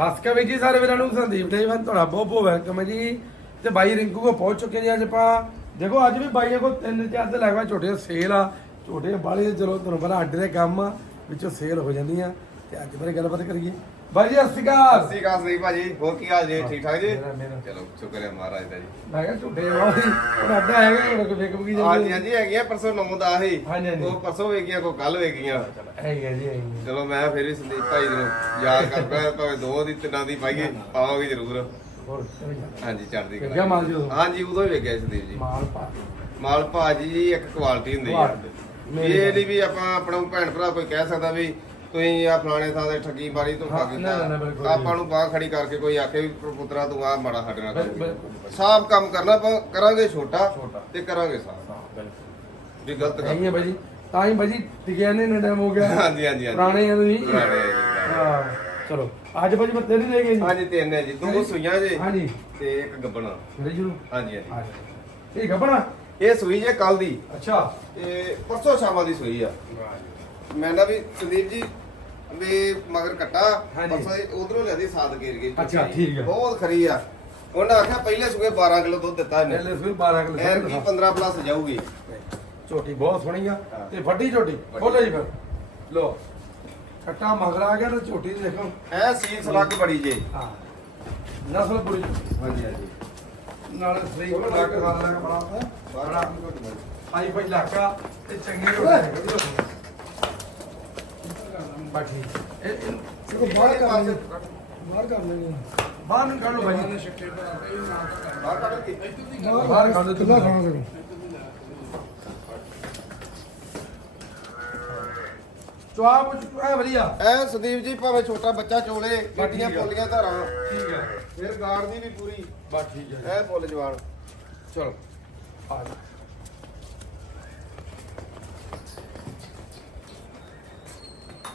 ਸਸਕਾ ਵੀ ਜੀ ਸਾਰੇ ਵੀਰਾਂ ਨੂੰ ਸੰਦੀਪ ਦੇ ਤੁਹਾਡਾ ਬਹੁਤ ਬਹੁਤ ਵੈਲਕਮ ਹੈ ਜੀ। ਤੇ ਬਾਈ ਰਿੰਕੂ ਕੋ ਪਹੁੰਚ ਚੁੱਕੇ ਜੀ ਅੱਜ ਆਪਾਂ। ਦੇਖੋ, ਅੱਜ ਵੀ ਬਾਈਆਂ ਕੋ ਤਿੰਨ ਚਾਰ ਤੇ ਲੱਗਵਾ ਛੋਟੇ ਸੇਲ ਆ। ਝੋਟੇ ਬਾਲੇ ਚਲੋ ਤੁਹਾਨੂੰ ਪਤਾ, ਅੱਡੇ ਦੇ ਕੰਮ ਆ ਵਿੱਚੋਂ ਸੇਲ ਹੋ ਜਾਂਦੀਆਂ। ਤੇ ਅੱਜ ਬਾਰੇ ਗੱਲਬਾਤ ਕਰੀਏ। ਬਾਈ ਜੀ ਸਤਿ ਸ਼੍ਰੀ ਅਕਾਲ। ਸਤਿ ਸ਼੍ਰੀ ਅਕਾਲ ਸੰਦੀਪ ਭਾਜੀ ਹੋਰ ਕੀ ਹਾਲ ਜੀ? ਠੀਕ ਠਾਕ ਜੀ? ਮੇਰਾ- ਮੇਰਾ। ਚਲੋ ਸ਼ੁਕਰ ਹੈ ਮਹਾਰਾਜ ਦਾ ਜੀ। ਮੈਂ ਕਿਹਾ ਹੀ ਹੁਣ ਅੱਡਾ ਹੈਗਾ ਹੁਣ ਕੋਈ ਵੇਖ ਬਗੀ ਹਾਂਜੀ ਹਾਂਜੀ ਹੈਗੀਆਂ ਪਰਸੋਂ ਨੌਂ ਦਾ ਹੀ ਹਾਂਜੀ, ਹਾਂਜੀ। ਉਹ ਪਰਸੋਂ ਵੇਗੀਆਂ ਕੋ ਕੱਲ ਵੇਗੀਆਂ ਹੈਗਾ ਜੀ ਹੈਗਾ ਚਲੋ ਮੈਂ ਫਿਰ ਵੀ ਸੰਦੀਪ ਭਾਈ ਨੂੰ ਯਾਦ ਕਰਦਾ ਭਾਵੇਂ ਦੋ ਦੀ ਤਿੰਨਾਂ ਦੀ ਪਾਈਏ ਪਾਵਾਂਗੇ ਜ਼ਰੂਰ। ਹੋਰ ਚੱਲ ਹਾਂਜੀ ਚੜਦੀ ਵੇਖਿਆ ਮਾਲ ਜੀ ਉਦੋਂ? ਹਾਂਜੀ ਉਦੋਂ ਹੀ ਵੇਗਿਆ ਸੀ ਸੰਦੀਪ ਜੀ। ਮਾਲ ਪਾ ਮਾਲ ਭਾਜੀ ਜੀ ਇੱਕ ਕੁਆਲਿਟੀ ਹੁੰਦੀ ਮੇਰੀ ਇਹ ਨਹੀਂ ਵੀ ਆਪਾਂ ਆਪਣਾ ਭੈਣ ਭਰਾ ਕੋਈ ਕਹਿ ਸਕਦਾ ਵੀ ਤੁਸੀਂ ਆ ਫਲਾਣੇ ਥਾਂ ਤੇ ਠੱਗੀ ਮਾਰੀ ਧੋਖਾ ਹਾਂ, ਨਾ, ਨਾ, ਨਾ, ਬਿਲਕੁਲ ਕੀਤਾ ਆਪਾਂ ਨੂੰ ਬਾਹ ਖੜੀ ਕਰਕੇ ਕੋਈ ਆਖੇ ਵੀ ਪੁੱਤਰਾ ਤੂੰ ਆ ਮਾੜਾ ਸਾਡੇ ਨਾਲ ਬਿਲ- ਕਰ। ਬਿਲ- ਸਾਫ਼ ਕੰਮ ਕਰਨਾ ਆਪਾਂ ਕਰਾਂਗੇ ਛੋਟਾ ਛੋਟਾ। ਤੇ ਕਰਾਂਗੇ ਸਾਫ਼। ਵੀ ਗਲਤ ਨਹੀਂ ਕੰਮ ਹੈ ਬਾਜੀ ਤਾਂ ਹੀ ਬਾਜੀ ਟਿਕਿਆ ਨੇ ਨਾ ਟਾਈਮ ਹੋ ਗਿਆ। ਹਾਂਜੀ ਹਾਂਜੀ ਹਾਂਜੀ। ਪੁਰਾਣੇ ਆ ਤੁਸੀਂ। ਪੁਰਾਣੇ ਆ ਜੀ, ਪੁਰਾਣੇ। ਹਾਂ ਚਲੋ। ਅੱਜ ਬਾਜੀ ਬੱਤੇ ਨਹੀਂ ਲੈ ਗਏ ਜੀ। ਹਾਂਜੀ ਤਿੰਨ ਹੈ ਜੀ। ਦੋ ਸੂਈਆਂ ਜੀ ਹਾਂਜੀ। ਤੇ ਇੱਕ ਗੱਬਣਾ। ਮੇਰੇ ਜੂ ਹਾਂਜੀ ਹਾਂਜੀ। ਆ ਇਹ ਗੱਬਣਾ? ਇਹ ਸੂਈ ਜੇ ਕੱਲ ਦੀ। ਅੱਛਾ। ਤੇ ਪਰਸੋਂ ਸ਼ਾਮਾਂ ਦੀ ਸੂਈ ਆ। ਮੈਂ ਨਾ ਵੀ ਸੰਦੀਪ ਜੀ ਵੀ ਮਗਰ ਕੱਟਾ ਹਾਂਜੀ। ਪਰਸੋਂ ਉਧਰੋਂ ਲਿਆਦੀ ਸਾਦ ਗੇਰ ਗਈ ਅੱਛਾ, ਠੀਕ ਆ। ਬਹੁਤ ਖਰੀ ਆ। ਉਹਨਾਂ ਆਖਿਆ ਪਹਿਲੇ ਸੂਏ 12 ਕਿਲੋ ਦੁੱਧ ਦਿੱਤਾ ਇਹਨੇ। ਪਹਿਲੇ ਫਿਰ 12 ਕਿਲੋ ਐਰ ਕੀ 15 ਪਲੱਸ ਜਾਊਗੀ। ਝੋਟੀ ਬਹੁਤ ਸੋਹਣੀ ਆ। ਹਾਂ। ਤੇ ਵੱਡੀ ਝੋਟੀ ਖੋਲੋ ਜੀ ਫਿਰ। ਲੋ ਕੱਟਾ ਮਗਰ ਆ ਗਿਆ ਤੇ ਝੋਟੀ ਦੇਖੋ ਐ ਸੀਲ ਸਲੱਗ ਬੜੀ ਜੇ। ਹਾਂ। ਨਸਲ ਪੂਰੀ ਹਾਂਜੀ ਹਾਂਜੀ। ਨਾਲ ਸਹੀ ਲੱਗ ਬੜਾ ਬੜਾ ਬੜਾ ਆਈ ਭਾਈ ਇਲਾਕਾ ਤੇ ਚੰਗੀ ਝੋਟੀ ਹੈ ਬਾਕੀ ਇਹ ਇਹ ਦੇਖੋ ਬਾਹਰ ਕਰ ਦੇ ਬਾਹਰ ਕਰ ਲੈਣੀ ਬਾਹਰ ਨੂੰ ਕੱਢ ਲਓ ਭਾਈ ਬਾਹਰ ਕੱਢ ਕੇ। ਬਾਹਰ ਕੱਢ ਲਓ ਕਿੰਨਾ ਖਾਣਾ ਕਰੋ ਚੁਆ ਪੁੱਛ ਐ ਵਧੀਆ। ਐ ਸੰਦੀਪ ਜੀ ਭਾਵੇਂ ਛੋਟਾ ਬੱਚਾ ਚੋਲੇ ਗੱਡੀਆਂ। ਪੋਲੀਆਂ ਧਾਰਾਂ। ਠੀਕ ਹੈ ਫਿਰ ਗਾੜ ਦੀ ਵੀ ਪੂਰੀ। ਬਸ ਠੀਕ ਹੈ ਐ ਫੁੱਲ ਜਵਾਨ। ਚਲੋ। ਆ ਜਾ।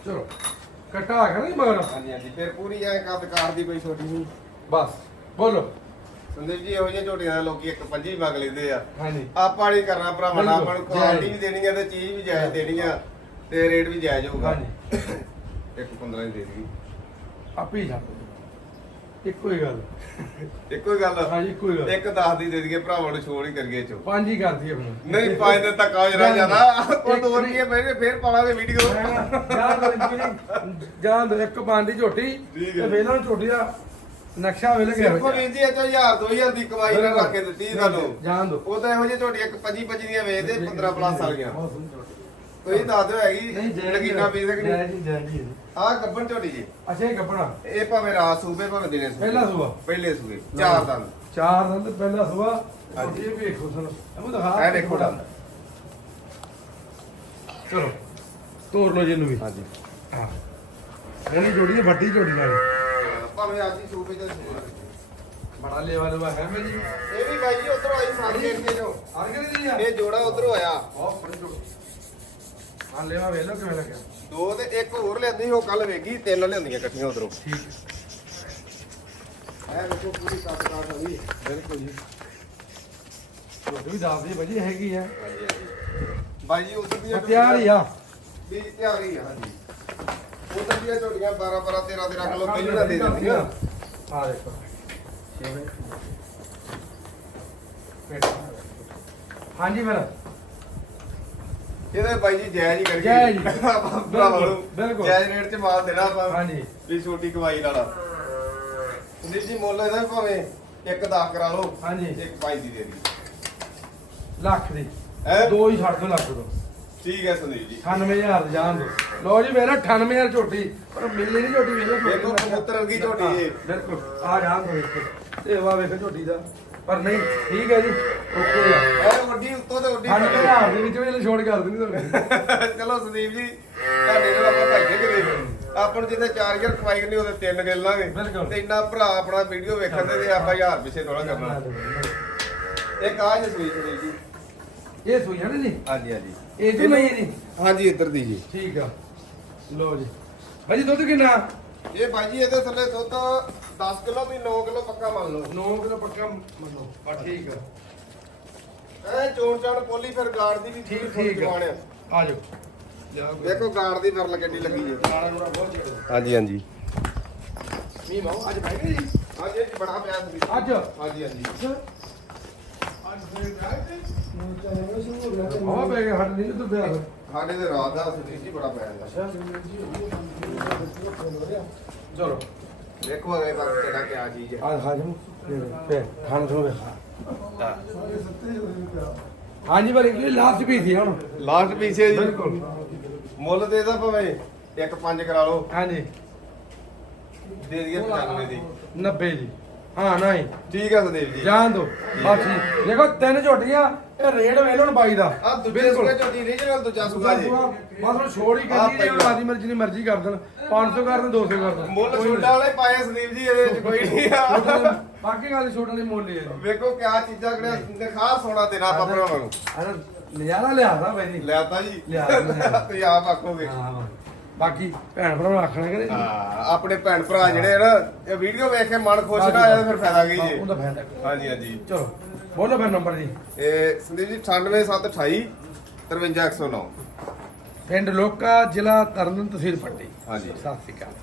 ਚਲੋ ਕਟਾ ਗਿਆ ਨਹੀਂ ਮਗਰ। ਹਾਂਜੀ ਹਾਂਜੀ ਫਿਰ ਪੂਰੀ ਐ ਕੱਦ ਕਾਰ ਦੀ ਕੋਈ ਛੋਟੀ ਨਹੀਂ ਬਸ ਬੋਲੋ। ਸੰਦੀਪ ਜੀ ਇਹੋ ਜਿਹੀਆਂ ਝੋਟੀਆਂ ਦੇ ਲੋਕੀ ਇੱਕ ਪੰਜੀ ਮੰਗ ਲੈਂਦੇ ਆ। ਹਾਂਜੀ। ਆਪਾਂ ਨਹੀਂ ਕਰਨਾ ਭਰਾਵਾਂ ਨਾਲ ਆਪਾਂ ਨੂੰ। ਕੁਆਲਿਟੀ ਵੀ ਦੇਣੀ ਆ ਤੇ ਚੀਜ਼ ਵੀ ਜਾਇਜ਼ ਦੇਣੀ ਆ ਤੇ ਰੇਟ ਵੀ ਜਾਇਜ਼ ਹੋਊਗਾ। ਹਾਂਜੀ। ਇੱਕ 15 ਦੀ ਦੇ ਦੇਗੀ ਆਪੇ ਹੀ ਛੱਡ ਇੱਕੋ ਹੀ ਗੱਲ। ਇੱਕੋ ਹੀ ਗੱਲ? ਹਾਂਜੀ ਇੱਕੋ ਹੀ ਗੱਲ। ਇੱਕ 10 ਦੀ ਦੇ ਦਈਏ ਭਰਾਵਾਂ ਨੂੰ ਛੋੜ ਹੀ ਕਰੀਏ ਚੋ। ਪੰਜ ਹੀ ਕਰਦੀ ਆਪਣਾ ਨਹੀਂ ਪੰਜ ਦੇ ਤੱਕ ਆ ਜਰਾ ਜ਼ਿਆਦਾ। ਉਹ ਦੋ ਰੁਪਏ ਮੇਰੇ ਫੇਰ ਪਾਵਾਂਗੇ ਵੀਡੀਓ ਜਾਂ ਤਾਂ ਇੱਕ- ਜਾਂ ਤਾਂ ਇੱਕ ਪੰਜ ਦੀ ਝੋਟੀ ਠੀਕ ਤੇ ਹੈ। ਵੇਲਾਂ ਝੋਟੀ ਦਾ ਨਕਸ਼ਾ ਵੇਲੇ ਗਿਆ ਸਿਰਫ ਵੀਰ ਜੀ ਇਹ ਚੋਂ 1000 2000 ਦੀ ਕਮਾਈ ਨਾਲ ਰੱਖ ਕੇ ਦਿੱਤੀ ਤੁਹਾਨੂੰ। ਜਾਣ ਦੋ ਉਹ ਤਾਂ ਇਹੋ ਜਿਹੀ ਝੋਟੀ ਇੱਕ 25 25 ਦੀਆਂ ਵੇਚਦੇ 15 ਪਲੱਸ ਵਾਲੀਆਂ। ਤੁਸੀਂ ਦੱਸ ਦਿਓ ਹੈਗੀ ਜੈ ਲਗੀਨਾ ਪੀ ਸਕਣੀ ਜੈ। ਜੀ ਜੈ ਜੀ ਆਹ ਗੱਬਣ ਝੋਟੀ ਜੀ। ਅੱਛਾ ਇਹ ਕੱਪੜਾ ਇਹ ਭਾਵੇਂ ਰਾਤ ਸੂਬੇ ਭਾਵੇਂ ਦਿਨੇ ਸੂਬੇ। ਪਹਿਲਾ ਸੂਬਾ। ਪਹਿਲੇ ਸੂਬੇ ਚਾਰ ਦੰਦ। ਚਾਰ ਦੰਦ ਪਹਿਲਾ ਸੁਬਾ ਹਾਂਜੀ। ਇਹ ਵੇਖੋ ਸਰ। ਇਹਨੂੰ ਦਿਖਾ। ਇਹ ਦੇਖੋ ਦੰਦ। ਚਲੋ ਤੋੜ ਲਓ ਜੀ ਇਹਨੂੰ ਵੀ। ਹਾਂਜੀ। ਹਾਂ। ਉਹਨੀ ਜੋੜੀ ਵੱਡੀ ਜੋੜੀ ਨਾਲ। ਭਾਵੇਂ ਅੱਜ ਹੀ ਸੂਬੇ ਸੂਬਾ ਬੜਾ ਲੈਵਾ ਲੈਵਾ ਹੈ ਮੇਰੀ। ਇਹ ਵੀ ਬਾਈ ਜੀ ਉਧਰੋਂ ਆਈ ਗੇਟ ਤੇ ਜੋ। ਦੀ ਆ? ਇਹ ਜੋੜਾ ਉਧਰੋਂ ਆਇਆ। ਬਹੁਤ ਬੜੀ ਜੋੜੀ। ਹਾਂ ਲੈਵਾ ਵੇਖ ਲਓ ਕਿਵੇਂ ਲੱਗਿਆ। ਦੋ ਤੇ ਇੱਕ ਹੋਰ ਲਿਆਂਦੀ ਉਹ ਕੱਲ ਵੇਗੀ ਤਿੰਨ ਲਿਆਂਦੀਆਂ ਇਕੱਠੀਆਂ ਉਧਰੋਂ। ਠੀਕ ਇਹ ਵੇਖੋ ਪੂਰੀ ਕੱਟ ਕਾਟ ਹੋਈ ਬਿਲਕੁਲ ਜੀ। ਜੋੜੀ ਵੀ ਦੱਸਦੀ ਭਾਜੀ ਹੈਗੀ ਆ ਹਾਂਜੀ ਹਾਂਜੀ ਬਾਈ ਜੀ ਉਧਰ ਦੀਆਂ ਤਿਆਰ ਹੀ ਆ। ਵੀ ਤਿਆਰ ਹੀ ਆ ਹਾਂਜੀ। ਉਧਰ ਦੀਆਂ ਝੋਟੀਆਂ 12 12 13 13 ਕਿਲੋ ਪਹਿਲਾਂ ਦੇ ਦਿੰਦੀਆਂ ਆ ਦੇਖੋ। ਹਾਂਜੀ ਫਿਰ। ਇਹਦੇ ਬਾਈ ਜੀ ਜਾਇਜ਼ ਹੀ ਕਰੀਏ ਜਾਇਜ਼ ਹੀ। ਆਪਾਂ ਭਰਾਵਾਂ ਨੂੰ ਬਿਲਕੁਲ। ਜਾਇਜ਼ ਰੇਟ 'ਚ ਮਾਲ ਦੇਣਾ ਆਪਾਂ ਹਾਂਜੀ। ਵੀ ਛੋਟੀ ਕਮਾਈ ਵਾਲਾ ਸੰਦੀਪ ਜੀ ਮੁੱਲ ਇਹਦਾ ਭਾਵੇਂ ਇੱਕ 10 ਕਰਾ ਲਓ ਹਾਂਜੀ। ਇੱਕ 5 ਦੀ ਦੇ ਦੀ। ਲੱਖ ਦੀ। ਹੈ? ਦੋ ਹੀ ਛੱਡ ਦੋ ਲੱਖ ਦੋ ਠੀਕ ਹੈ ਸੰਦੀਪ ਜੀ। 98000 ਦੀ ਜਾਣ ਦੋ। ਲਓ ਜੀ ਮੇਰਾ 98000 ਝੋਟੀ। ਪਰ ਮਿਲਣੀ ਨਹੀਂ ਝੋਟੀ ਵੇਖੋ ਝੋਟੀ ਵੇਖੋ ਦਾ। ਕਬੂਤਰ ਵਰਗੀ ਝੋਟੀ ਇਹ। ਬਿਲਕੁਲ ਆ ਜਾਣ ਦੋ ਵੇਖੋ ਤੇ ਵਾ ਵੇਖੋ ਝੋਟੀ ਦਾ। ਪਰ ਨਹੀਂ ਠੀਕ ਹੈ ਜੀ। ਓਕੇ ਆ। ਇਹ ਵੱਡੀ ਉੱਤੋਂ ਤੇ ਵੱਡੀ ਸਾਡੇ ਹਜ਼ਾਰ ਦੇ ਵਿੱਚ ਵੀ ਛੋੜ ਕਰ ਦਿੰਦੀ ਤੁਹਾਨੂੰ ਚਲੋ ਸੰਦੀਪ ਜੀ ਤੁਹਾਡੇ ਨਾਲ ਆਪਾਂ ਭਾਈ ਕੇ ਕਰੇ ਆਪਾਂ ਨੂੰ ਜਿੱਥੇ 4000 ਕਮਾਈ ਕਰਨੀ ਉਹਦੇ ਤਿੰਨ ਗਿਣ ਲਾਂਗੇ। ਬਿਲਕੁਲ। ਤੇ ਇੰਨਾ ਭਰਾ ਆਪਣਾ ਵੀਡੀਓ ਵੇਖਣ ਦੇ ਤੇ ਆਪਾਂ 1000 ਪਿੱਛੇ ਥੋੜਾ ਕਰਨਾ। ਇਹ ਕਾਹ ਜੀ ਸੰਦੀਪ ਸੰਦੀਪ ਜੀ। ਇਹ ਸੂਈ ਹੈ ਨਾ ਜੀ? ਹਾਂਜੀ ਹਾਂਜੀ। ਇਹ ਜੋ ਨਹੀਂ ਹੈ ਜੀ? ਹਾਂਜੀ ਇੱਧਰ ਦੀ ਜੀ। ਠੀਕ ਆ। ਲਓ ਜੀ। ਭਾਜੀ ਦੁੱਧ ਕਿੰਨਾ? ਇਹ ਬਾਈ ਜੀ ਇਹਦੇ ਥੱਲੇ ਦੁੱਧ 10 ਕਿਲੋ ਵੀ 9 ਕਿਲੋ ਪੱਕਾ ਮੰਨ ਲਓ। 9 ਕਿਲੋ ਪੱਕਾ ਮੰਨੋ ਬਾ ਠੀਕ ਆ। ਐ ਚੋਣ ਚਾਣ ਪੋਲੀ ਫਿਰ ਗਾੜ ਦੀ ਵੀ ਠੀਕ ਠੀਕ ਆ। ਜਾਓ। ਦੇਖੋ ਗਾੜ ਦੀ ਫਰਲ ਗੱਡੀ ਲੱਗੀ ਹੈ ਕਾਲਾ ਗੋਰਾ ਬਹੁਤ ਚੜਿਆ ਹਾਂਜੀ ਹਾਂਜੀ। ਮੀ ਮਾਓ ਅੱਜ ਗਏ ਜੀ? ਹਾਂਜੀ ਇਹ ਬੜਾ ਪਿਆ ਅੱਜ? ਹਾਂਜੀ ਹਾਂਜੀ। ਆਵਾ ਪੈ ਗਿਆ ਹੱਟ ਨਹੀਂ ਤੂੰ ਪਿਆ। ਸਾਡੇ ਦੇ ਰਾਤ ਦਾ ਸੰਦੀਪ ਜੀ ਬੜਾ ਪਿਆ ਜਾਂਦਾ ਚਲੋ। ਦੇਖੋ ਅਗੇ ਬਾਅਦ ਕਿਹੜਾ ਕਿਆ ਚੀਜ਼ ਹੈ। ਆ ਹਾਜਮ ਤੇ ਖਾਣ ਤੋਂ ਹਾਂਜੀ ਪਰ ਇਹ ਲਾਸਟ ਪੀਸ ਸੀ ਹੁਣ। ਲਾਸਟ ਪੀਸ ਹੈ ਜੀ। ਬਿਲਕੁਲ। ਮੁੱਲ ਦੇ ਦਾ ਭਾਵੇਂ ਇੱਕ ਪੰਜ ਕਰਾ ਲਓ। ਹਾਂਜੀ। ਦੇ ਦਈਏ 95 ਦੀ। 90 ਜੀ। ਹਾਂ ਨਹੀਂ। ਠੀਕ ਹੈ ਸੰਦੀਪ ਜੀ। ਜਾਣ ਦੋ। ਬਸ ਠੀਕ ਦੇਖੋ ਤਿੰਨ ਝੋਟੀਆਂ ਇਹ ਰੇਡ ਵੇਲੇ ਹੁਣ ਬਾਈ ਦਾ। ਆ ਦੂਜੇ ਸੂਏ ਝੋਟੀ ਰੀਜਨਲ ਦੂਜਾ ਸੂਆ ਜੀ। ਬਸ ਹੁਣ ਛੋੜ ਹੀ ਕਰਨੀ ਜੇ ਬਾਦੀ ਮਰਜ਼ੀ ਨਹੀਂ ਮਰਜ਼ੀ ਕਰ ਦੇਣ। 500 ਕਰ ਦੇਣ 200 ਕਰ ਦੇਣ। ਮੁੱਲ ਕੋਈ ਛੋਟਾ ਵਾਲੇ ਪਾਏ ਸੰਦੀਪ ਜੀ ਇਹਦੇ ਵਿੱਚ ਕੋਈ ਨਹੀਂ ਆ। ਬਾਕੀ ਗੱਲ ਛੋਟਾ ਨਹੀਂ ਮੁੱਲ ਹੀ ਹੈ ਜੀ। ਵੇਖੋ ਕਿਆ ਚੀਜ਼ਾਂ ਕਿਹੜੀਆਂ ਦਿਖਾ ਸੋਨਾ ਦੇਣਾ ਆਪਾਂ ਭਰਾਵਾਂ ਨੂੰ। ਅਰੇ ਨਜ਼ਾਰਾ ਲਿਆਦਾ ਬਾਈ ਜੀ ਲਿਆਤਾ ਜੀ। ਲਿਆ ਲਿਆ। ਤੁਸੀਂ ਆਪ ਆਖੋਗੇ। ਹਾਂ। ਬਾਕੀ ਭੈਣ ਭਰਾ ਨੂੰ ਆਖਣਾ ਕਿ ਨਹੀਂ? ਹਾਂ ਆਪਣੇ ਭੈਣ ਭਰਾ ਜਿਹੜੇ ਆ ਨਾ ਇਹ ਵੀਡੀਓ ਵੇਖ ਕੇ ਮਨ ਖੁਸ਼ ਨਾ ਆਇਆ ਤਾਂ ਫਿਰ ਫਾਇਦਾ ਕੀ ਜੀ? ਉਹਦਾ ਫਾਇਦਾ ਹਾਂਜੀ ਹਾਂਜੀ। ਚਲੋ ਬੋਲੋ ਫਿਰ ਨੰਬਰ ਜੀ। ਇਹ ਸੰਦੀਪ ਜੀ 98728 53109 ਪਿੰਡ ਲੋਕਾ ਜ਼ਿਲ੍ਹਾ ਤਰਨਨ ਤਹਿਸੀਲ ਪੱਟੀ। ਹਾਂਜੀ। ਸਤਿ ਸ਼੍ਰੀ ਅਕਾਲ।